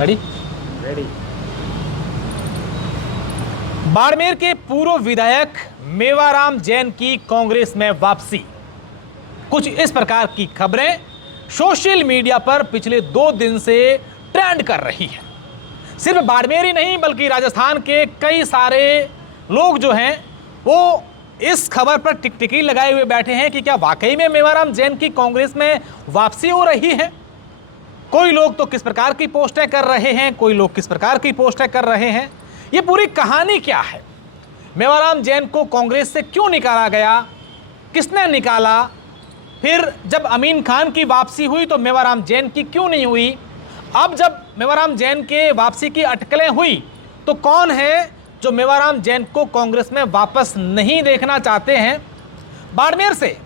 Ready? Ready. Barmer के पूर्व विधायक मेवाराम जैन की कांग्रेस में वापसी। कुछ इस प्रकार की खबरें सोशल मीडिया पर पिछले 2 दिन से ट्रेंड कर रही है। सिर्फ बाड़मेर ही नहीं बल्कि राजस्थान के कई सारे लोग जो हैं वो इस खबर पर टिकटिकी लगाए हुए बैठे हैं कि क्या वाकई में मेवाराम जैन की कांग्रेस में वापसी हो रही है। कोई लोग तो किस प्रकार की पोस्टें कर रहे हैं, कोई लोग किस प्रकार की पोस्टें कर रहे हैं। ये पूरी कहानी क्या है? मेवाराम जैन को कांग्रेस से क्यों निकाला गया, किसने निकाला? फिर जब अमीन खान की वापसी हुई तो मेवाराम जैन की क्यों नहीं हुई? अब जब मेवाराम जैन के वापसी की अटकलें हुई तो कौन है जो मेवाराम जैन को कांग्रेस में वापस नहीं देखना चाहते हैं? बाड़मेर से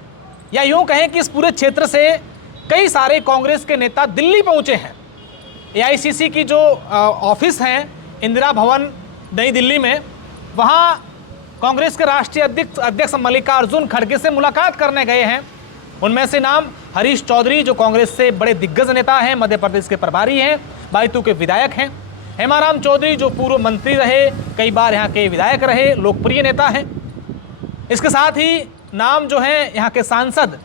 या यूं कहें कि इस पूरे क्षेत्र से कई सारे कांग्रेस के नेता दिल्ली पहुंचे हैं। एआईसीसी की जो ऑफिस हैं इंदिरा भवन नई दिल्ली में, वहां कांग्रेस के राष्ट्रीय अध्यक्ष मल्लिकार्जुन खड़गे से मुलाकात करने गए हैं। उनमें से नाम हरीश चौधरी जो कांग्रेस से बड़े दिग्गज नेता हैं, मध्य प्रदेश के प्रभारी हैं, बायतू के विधायक हैं। हेमाराम चौधरी जो पूर्व मंत्री रहे, कई बार यहाँ के विधायक रहे, लोकप्रिय नेता हैं। इसके साथ ही नाम जो है यहाँ के सांसद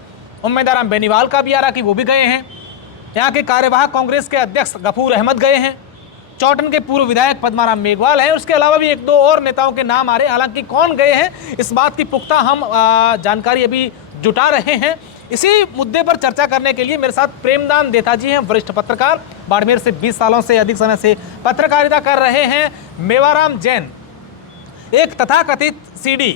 उम्मेदाराम बेनीवाल का भी आ रहा कि वो भी गए हैं। यहाँ के कार्यवाहक कांग्रेस के अध्यक्ष गफूर अहमद गए हैं। चौटन के पूर्व विधायक पद्माराम मेघवाल हैं। उसके अलावा भी 1-2 और नेताओं के नाम आ रहे हैं। हालांकि कौन गए हैं इस बात की पुख्ता हम जानकारी अभी जुटा रहे हैं। इसी मुद्दे पर चर्चा करने के लिए मेरे साथ प्रेमदान देथा जी हैं, वरिष्ठ पत्रकार, बाड़मेर से 20 सालों से अधिक समय से पत्रकारिता कर रहे हैं। मेवाराम जैन एक तथाकथित सीडी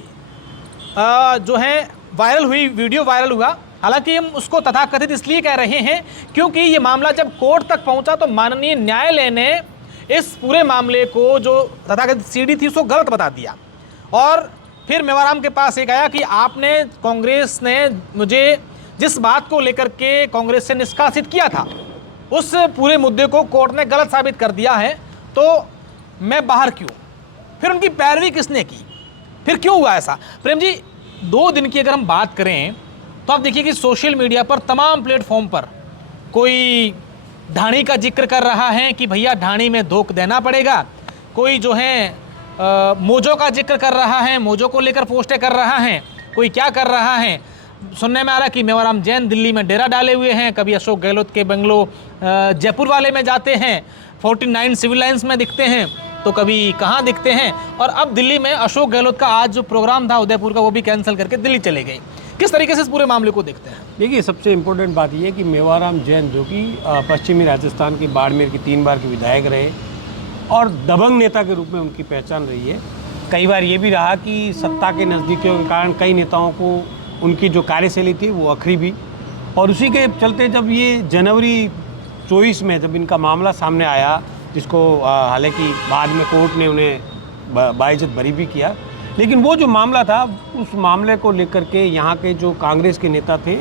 जो है वायरल हुई, वीडियो वायरल हुआ। हालांकि हम उसको तथाकथित इसलिए कह रहे हैं क्योंकि ये मामला जब कोर्ट तक पहुंचा तो माननीय न्यायालय ने इस पूरे मामले को जो तथाकथित सीडी थी उसको गलत बता दिया। और फिर मेवाराम के पास एक आया कि आपने, कांग्रेस ने मुझे जिस बात को लेकर के कांग्रेस से निष्कासित किया था उस पूरे मुद्दे को कोर्ट ने गलत साबित कर दिया है, तो मैं बाहर क्यों? फिर उनकी पैरवी किसने की? फिर क्यों हुआ ऐसा? प्रेम जी, 2 दिन की अगर हम बात करें तो आप देखिए कि सोशल मीडिया पर तमाम प्लेटफॉर्म पर कोई ढाणी का जिक्र कर रहा है कि भैया ढाणी में धोख देना पड़ेगा। कोई जो है मोजो का जिक्र कर रहा है, मोजो को लेकर पोस्टें कर रहा है। कोई क्या कर रहा है, सुनने में आ रहा है कि मेवाराम जैन दिल्ली में डेरा डाले हुए हैं। कभी अशोक गहलोत के बंगलो जयपुर वाले में जाते हैं, 49 सिविल लाइन्स में दिखते हैं, तो कभी कहाँ दिखते हैं। और अब दिल्ली में अशोक गहलोत का आज जो प्रोग्राम था उदयपुर का वो भी कैंसिल करके दिल्ली चले गए। किस तरीके से इस पूरे मामले को देखते हैं? देखिए, सबसे इम्पोर्टेंट बात यह है कि मेवाराम जैन जो कि पश्चिमी राजस्थान की बाड़मेर की 3 बार के विधायक रहे और दबंग नेता के रूप में उनकी पहचान रही है। कई बार ये भी रहा कि सत्ता के नज़दीकियों के कारण कई नेताओं को उनकी जो कार्यशैली थी वो अखरी भी, और उसी के चलते जब ये जनवरी 24 में जब इनका मामला सामने आया, जिसको हालांकि बाद में कोर्ट ने उन्हें बाइज्जत बरी भी किया, लेकिन वो जो मामला था उस मामले को लेकर के यहाँ के जो कांग्रेस के नेता थे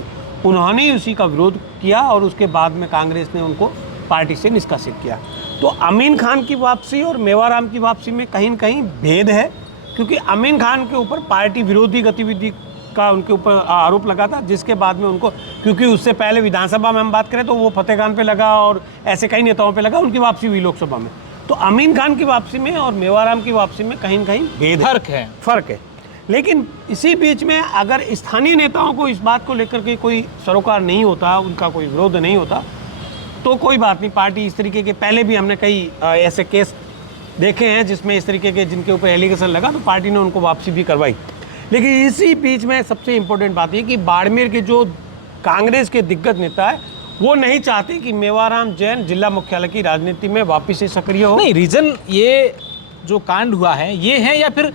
उन्होंने ही उसी का विरोध किया और उसके बाद में कांग्रेस ने उनको पार्टी से निष्कासित किया। तो अमीन खान की वापसी और मेवाराम की वापसी में कहीं न कहीं भेद है, क्योंकि अमीन खान के ऊपर पार्टी विरोधी गतिविधि का उनके ऊपर आरोप लगा था, जिसके बाद में उनको, क्योंकि उससे पहले विधानसभा में हम बात करें तो वो फतेहखान पे लगा और ऐसे कई नेताओं पे लगा, उनकी वापसी हुई लोकसभा में। तो अमीन खान की वापसी में और मेवाराम की वापसी में कहीं न कहीं भेद फर्क है। लेकिन इसी बीच में अगर स्थानीय नेताओं को इस बात को लेकर के कोई सरोकार नहीं होता, उनका कोई विरोध नहीं होता, तो कोई बात नहीं। पार्टी इस तरीके के पहले भी हमने कई ऐसे केस देखे हैं जिसमें इस तरीके के जिनके ऊपर एलिगेशन लगा तो पार्टी ने उनको वापसी भी करवाई। लेकिन इसी बीच में सबसे इम्पोर्टेंट बात यह कि बाड़मेर के जो कांग्रेस के दिग्गज नेता है वो नहीं चाहते कि मेवाराम जैन जिला मुख्यालय की राजनीति में वापस से सक्रिय हो। नहीं, रीजन ये जो कांड हुआ है ये है या फिर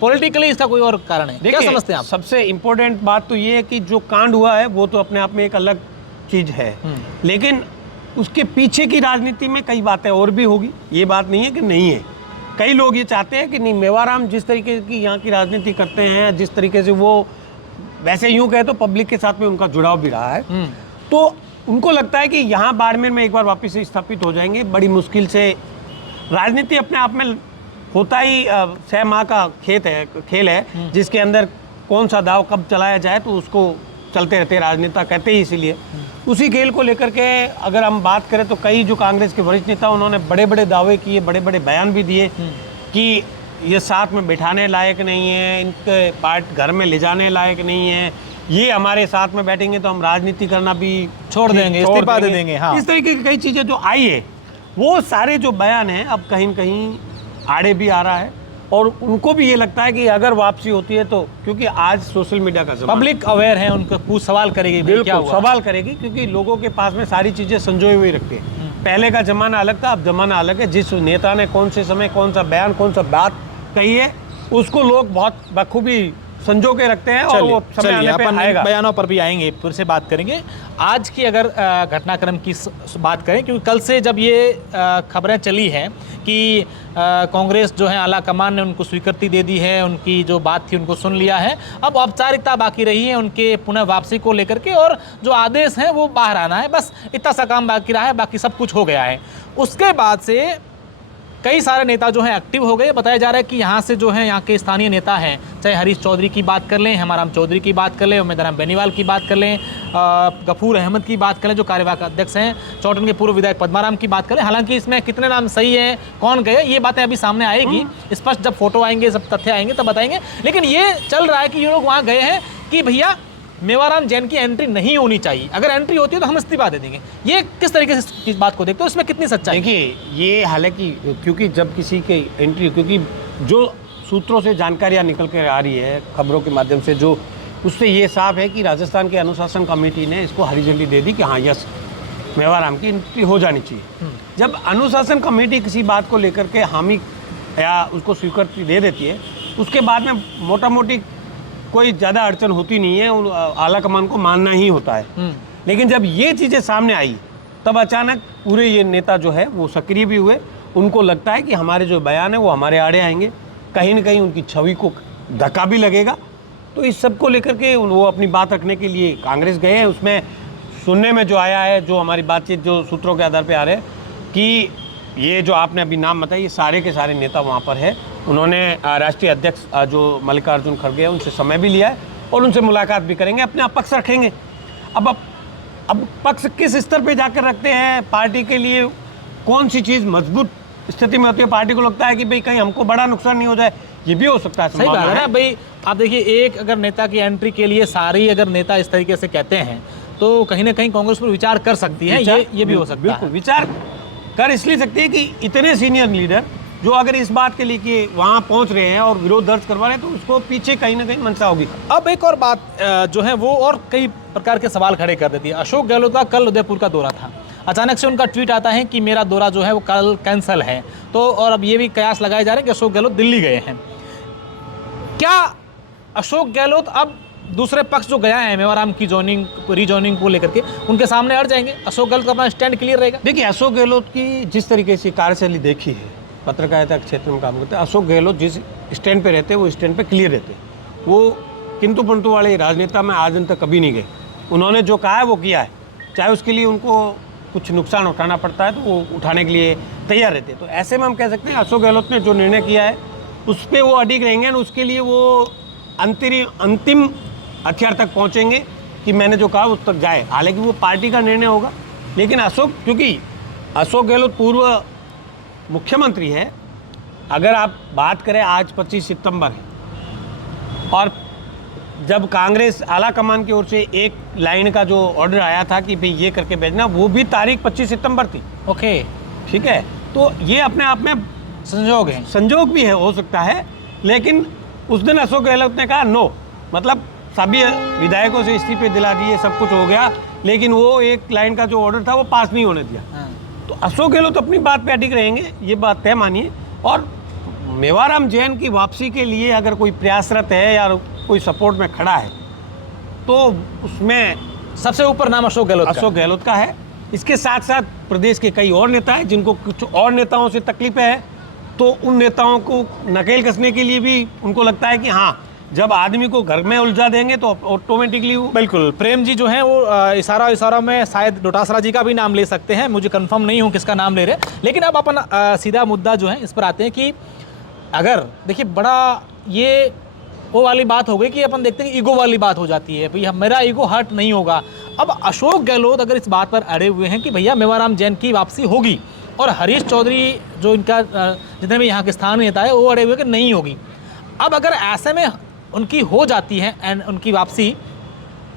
पॉलिटिकली इसका कोई और कारण है? क्या समझते हैं आप? सबसे इम्पोर्टेंट बात तो ये है कि जो कांड हुआ है वो तो अपने आप में एक अलग चीज़ है, लेकिन उसके पीछे की राजनीति में कई बातें और भी होगी। ये बात नहीं है कि नहीं है। कई लोग ये चाहते हैं कि नहीं, मेवाराम जिस तरीके की यहाँ की राजनीति करते हैं, जिस तरीके से वो, वैसे यूँ कहे तो पब्लिक के साथ में उनका जुड़ाव भी रहा है, तो उनको लगता है कि यहाँ बाड़मेर में एक बार वापस से स्थापित हो जाएंगे। बड़ी मुश्किल से राजनीति अपने आप में होता ही 6 माह का खेल है जिसके अंदर कौन सा दाव कब चलाया जाए तो उसको चलते रहते, राजनेता कहते ही इसीलिए। उसी खेल को लेकर के अगर हम बात करें तो कई जो कांग्रेस के वरिष्ठ नेता उन्होंने बड़े बड़े दावे किए, बड़े बड़े बयान भी दिए कि ये साथ में बिठाने लायक नहीं है, इनके पार्ट घर में ले जाने लायक नहीं है, ये हमारे साथ में बैठेंगे तो हम राजनीति करना भी छोड़ देंगे, इस्तीफा दे देंगे। हाँ, इस तरीके की कई चीज़ें जो आई है, वो सारे जो बयान हैं अब कहीं न कहीं आड़े भी आ रहा है और उनको भी ये लगता है कि अगर वापसी होती है तो, क्योंकि आज सोशल मीडिया का ज़माना, पब्लिक अवेयर है, उनको पूछ सवाल करेगी, भाई क्या बिल्कुल हुआ? सवाल करेगी, क्योंकि लोगों के पास में सारी चीज़ें संजोए हुए रखते हैं। पहले का ज़माना अलग था, अब ज़माना अलग है। जिस नेता ने कौन से समय कौन सा बयान, कौन सा बात कही है, उसको लोग बहुत बखूबी संजो के रखते हैं और वो समय आने पे अपन आएगा। बयानों पर भी आएंगे, फिर से बात करेंगे। आज की अगर घटनाक्रम की बात करें, क्योंकि कल से जब ये खबरें चली हैं कि कांग्रेस जो है आला कमान ने उनको स्वीकृति दे दी है, उनकी जो बात थी उनको सुन लिया है, अब औपचारिकता बाकी रही है उनके पुनः वापसी को लेकर के, और जो आदेश है वो बाहर आना है, बस इतना सा काम बाकी रहा है, बाकी सब कुछ हो गया है। उसके बाद से कई सारे नेता जो हैं एक्टिव हो गए। बताया जा रहा है कि यहाँ से जो है यहाँ के स्थानीय नेता हैं, चाहे हरीश चौधरी की बात कर लें, हेमाराम चौधरी की बात कर लें, उम्मेदराम बेनीवाल की बात कर लें, गफूर अहमद की बात करें जो कार्यवाहक अध्यक्ष हैं, चौटन के पूर्व विधायक पद्माराम की बात करें। हालांकि इसमें कितने नाम सही हैं, कौन गए, ये बातें अभी सामने आएगी, स्पष्ट जब फोटो आएंगे, सब तथ्य आएंगे तब बताएंगे। लेकिन ये चल रहा है कि ये लोग वहाँ गए हैं कि भैया मेवाराम जैन की एंट्री नहीं होनी चाहिए, अगर एंट्री होती है तो हम इस्तीफा दे देंगे। ये किस तरीके से इस बात को देखते हो, इसमें कितनी सच्चाई? देखिए, ये हालांकि क्योंकि जब किसी के एंट्री, क्योंकि जो सूत्रों से जानकारियाँ निकल कर आ रही है खबरों के माध्यम से, जो उससे ये साफ है कि राजस्थान के अनुशासन कमेटी ने इसको हरी झंडी दे दी कि हाँ यस, मेवाराम की एंट्री हो जानी चाहिए। जब अनुशासन कमेटी किसी बात को लेकर के हामी या उसको स्वीकृति दे देती है, उसके बाद में मोटा मोटी कोई ज़्यादा अड़चन होती नहीं है, आला कमान को मानना ही होता है। लेकिन जब ये चीज़ें सामने आई, तब अचानक पूरे ये नेता जो है वो सक्रिय भी हुए। उनको लगता है कि हमारे जो बयान है वो हमारे आड़े आएंगे, कहीं ना कहीं उनकी छवि को धक्का भी लगेगा। तो इस सब को लेकर के वो अपनी बात रखने के लिए कांग्रेस गए हैं। उसमें सुनने में जो आया है, जो हमारी बातचीत जो सूत्रों के आधार पर आ रहे हैं कि ये जो आपने अभी नाम बताया, ये सारे के सारे नेता वहाँ पर है। उन्होंने राष्ट्रीय अध्यक्ष जो मल्लिकार्जुन खड़गे हैं उनसे समय भी लिया है और उनसे मुलाकात भी करेंगे, अपने आप पक्ष रखेंगे। अब पक्ष किस स्तर पे जाकर रखते हैं, पार्टी के लिए कौन सी चीज़ मजबूत स्थिति में होती है, पार्टी को लगता है कि भाई कहीं हमको बड़ा नुकसान नहीं हो जाए, ये भी हो सकता है। सही बात है ना भाई। आप देखिए, एक अगर नेता की एंट्री के लिए सारी अगर नेता इस तरीके से कहते हैं तो कहीं ना कहीं कांग्रेस पर विचार कर सकती है, ये भी हो सकता है। बिल्कुल विचार कर इसलिए सकती है कि इतने सीनियर लीडर जो अगर इस बात के लिए कि वहाँ पहुँच रहे हैं और विरोध दर्ज करवा रहे हैं, तो उसको पीछे कहीं ना कहीं मंशा होगी। अब एक और बात जो है वो और कई प्रकार के सवाल खड़े कर देती है। अशोक गहलोत का कल उदयपुर का दौरा था, अचानक से उनका ट्वीट आता है कि मेरा दौरा जो है वो कल कैंसिल है। तो और अब ये भी कयास लगाए जा रहे हैं कि अशोक गहलोत दिल्ली गए हैं। क्या अशोक गहलोत अब दूसरे पक्ष जो गया है मेवाराम की रीजॉइनिंग को लेकर के, उनके सामने अड़ जाएंगे? अशोक गहलोत का अपना स्टैंड क्लियर रहेगा? देखिए, अशोक गहलोत की जिस तरीके से कार्यशैली देखी है, पत्रकारिता क्षेत्र में काम करते हैं, अशोक गहलोत जिस स्टैंड पे रहते हैं वो स्टैंड पे क्लियर रहते हैं। वो किंतु परंतु वाले राजनेता में आज दिन तक कभी नहीं गए। उन्होंने जो कहा है वो किया है, चाहे उसके लिए उनको कुछ नुकसान उठाना पड़ता है तो वो उठाने के लिए तैयार रहते हैं। तो ऐसे में हम कह सकते हैं अशोक गहलोत ने जो निर्णय किया है उस पर वो अडिग रहेंगे और उसके लिए वो अंतिम हथियार तक पहुँचेंगे कि मैंने जो कहा उस तक जाए। हालांकि वो पार्टी का निर्णय होगा, लेकिन क्योंकि अशोक गहलोत पूर्व मुख्यमंत्री है, अगर आप बात करें आज 25 सितंबर है और जब कांग्रेस आला कमान की ओर से एक लाइन का जो ऑर्डर आया था कि भाई ये करके भेजना, वो भी तारीख 25 सितंबर थी। ओके, ठीक है, तो ये अपने आप में संजोग है, संजोग भी है, हो सकता है। लेकिन उस दिन अशोक गहलोत ने कहा नो, मतलब सभी विधायकों से इस्तीफे दिला दिए, सब कुछ हो गया, लेकिन वो एक लाइन का जो ऑर्डर था वो पास नहीं होने दिया। तो अशोक गहलोत तो अपनी बात पे अडिग रहेंगे, ये बात तय मानिए। और मेवाराम जैन की वापसी के लिए अगर कोई प्रयासरत है या कोई सपोर्ट में खड़ा है तो उसमें सबसे ऊपर नाम अशोक गहलोत का है। इसके साथ साथ प्रदेश के कई और नेता हैं जिनको कुछ और नेताओं से तकलीफें हैं, तो उन नेताओं को नकेल कसने के लिए भी उनको लगता है कि हाँ, जब आदमी को घर में उलझा देंगे तो ऑटोमेटिकली बिल्कुल। प्रेम जी जो हैं वो इशारा में शायद डोटासरा जी का भी नाम ले सकते हैं, मुझे कंफर्म नहीं हूँ किसका नाम ले रहे। लेकिन अब अपन सीधा मुद्दा जो है इस पर आते हैं कि अगर देखिए, बड़ा ये वो वाली बात हो गई कि अपन देखते हैं कि ईगो वाली बात हो जाती है, भाई मेरा ईगो हर्ट नहीं होगा। अब अशोक गहलोत अगर इस बात पर अड़े हुए हैं कि भैया मेवाराम जैन की वापसी होगी, और हरीश चौधरी जो इनका जितने भी यहाँ के स्थानीय नेता है वो अड़े हुए कि नहीं होगी। अब अगर ऐसे में उनकी हो जाती है एंड उनकी वापसी,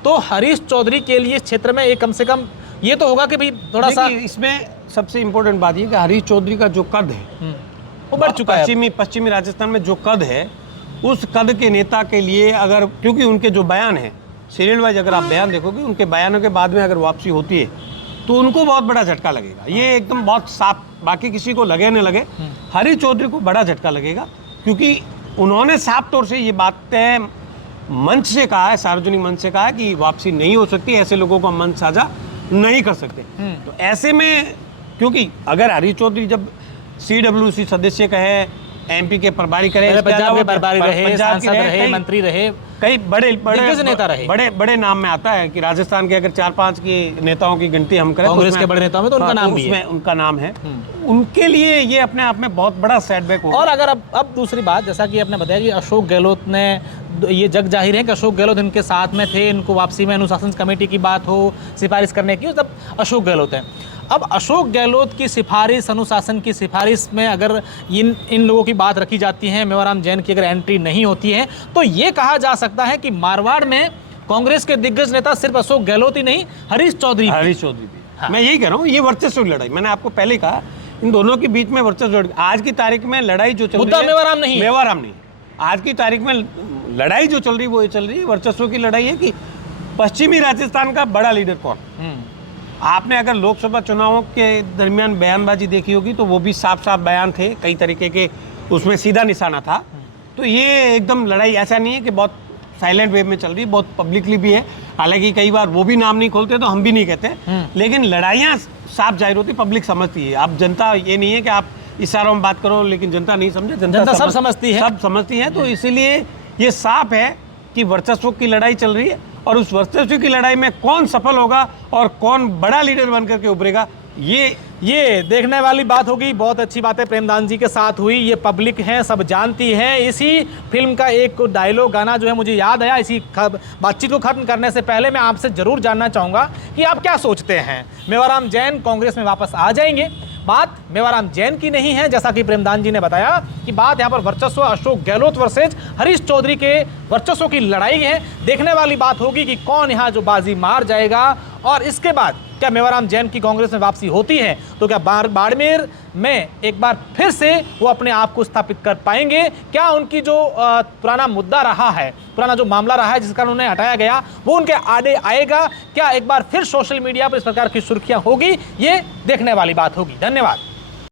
तो हरीश चौधरी के लिए इस क्षेत्र में एक कम से कम ये तो होगा कि भाई थोड़ा सा इसमें सबसे इम्पोर्टेंट बात ये कि हरीश चौधरी का जो कद है वो बढ़ चुका है। पश्चिमी राजस्थान में जो कद है, उस कद के नेता के लिए अगर, क्योंकि उनके जो बयान है सीरियल वाइज अगर आप बयान देखोगे, उनके बयानों के बाद में अगर वापसी होती है तो उनको बहुत बड़ा झटका लगेगा। ये एकदम बहुत साफ, बाकी किसी को लगे न लगे, हरीश चौधरी को बड़ा झटका लगेगा, क्योंकि उन्होंने साफ तौर से ये बातें मंच से कहा है, सार्वजनिक मंच से कहा है कि वापसी नहीं हो सकती, ऐसे लोगों को मंच साझा नहीं कर सकते। तो ऐसे में, क्योंकि अगर हरीश चौधरी जब CWC सदस्य कहे, MP के प्रभारी करे, पंजाब के प्रभारी रहे, सांसद रहे, मंत्री रहे, कई बड़े नेता रहे, बड़े नाम में आता है कि राजस्थान के अगर 4-5 के नेताओं की गिनती हम करें, कांग्रेस के बड़े नेताओं में तो उनका नाम भी है, उनका नाम है। उनके लिए ये अपने आप में बहुत बड़ा सेटबैक होगा। और अगर अब दूसरी बात, जैसा कि आपने बताया कि अशोक गहलोत ने, ये जग जाहिर है कि अशोक गहलोत इनके साथ में थे, इनको वापसी में अनुशासन कमेटी की बात हो, सिफारिश करने की, तब अशोक गहलोत हैं। अब अशोक गहलोत की सिफारिश, अनुशासन की सिफारिश में अगर इन लोगों की बात रखी जाती है, मेवाराम जैन की अगर एंट्री नहीं होती है, तो ये कहा जा सकता है कि मारवाड़ में कांग्रेस के दिग्गज नेता सिर्फ अशोक गहलोत ही नहीं, हरीश चौधरी भी। हाँ। मैं यही कह रहा हूँ, ये वर्चस्व की लड़ाई, मैंने आपको पहले कहा, इन दोनों के बीच में वर्चस्व। आज की तारीख में लड़ाई जो चल रही है, मेवाराम नहीं, आज की तारीख में लड़ाई जो चल रही है वो ये चल रही है, वर्चस्व की लड़ाई है कि पश्चिमी राजस्थान का बड़ा लीडर कौन। आपने अगर लोकसभा चुनावों के दरमियान बयानबाजी देखी होगी तो वो भी साफ साफ बयान थे, कई तरीके के, उसमें सीधा निशाना था। तो ये एकदम लड़ाई ऐसा नहीं है कि बहुत साइलेंट वे में चल रही है, बहुत पब्लिकली भी है। हालांकि कई बार वो भी नाम नहीं खोलते तो हम भी नहीं कहते, लेकिन लड़ाइयाँ साफ जाहिर होती, पब्लिक समझती है। अब जनता, ये नहीं है कि आप इशारों में बात करो लेकिन जनता नहीं समझे, जनता सब समझती है, सब समझती है। तो इसीलिए ये साफ है कि वर्चस्व की लड़ाई चल रही है, और उस वर्चस्व की लड़ाई में कौन सफल होगा और कौन बड़ा लीडर बनकर के उभरेगा, ये देखने वाली बात होगी। बहुत अच्छी बातें प्रेमदान जी के साथ हुई, ये पब्लिक है, सब जानती है। इसी फिल्म का एक डायलॉग, गाना जो है मुझे याद आया। इसी बातचीत को खत्म करने से पहले मैं आपसे जरूर जानना चाहूँगा कि आप क्या सोचते हैं, मेवाराम जैन कांग्रेस में वापस आ जाएंगे? बात मेवाराम जैन की नहीं है, जैसा कि प्रेमदान जी ने बताया कि बात यहाँ पर वर्चस्व अशोक गहलोत वर्सेज हरीश चौधरी के वर्चस्व की लड़ाई है। देखने वाली बात होगी कि कौन यहाँ जो बाजी मार जाएगा, और इसके बाद क्या मेवाराम जैन की कांग्रेस में वापसी होती है तो क्या बाड़मेर में एक बार फिर से वो अपने आप को स्थापित कर पाएंगे? क्या उनकी जो पुराना मुद्दा रहा है, पुराना जो मामला रहा है जिस कारण उन्हें हटाया गया, वो उनके आड़े आएगा? क्या एक बार फिर सोशल मीडिया पर इस प्रकार की सुर्खियां होगी? ये देखने वाली बात होगी। धन्यवाद।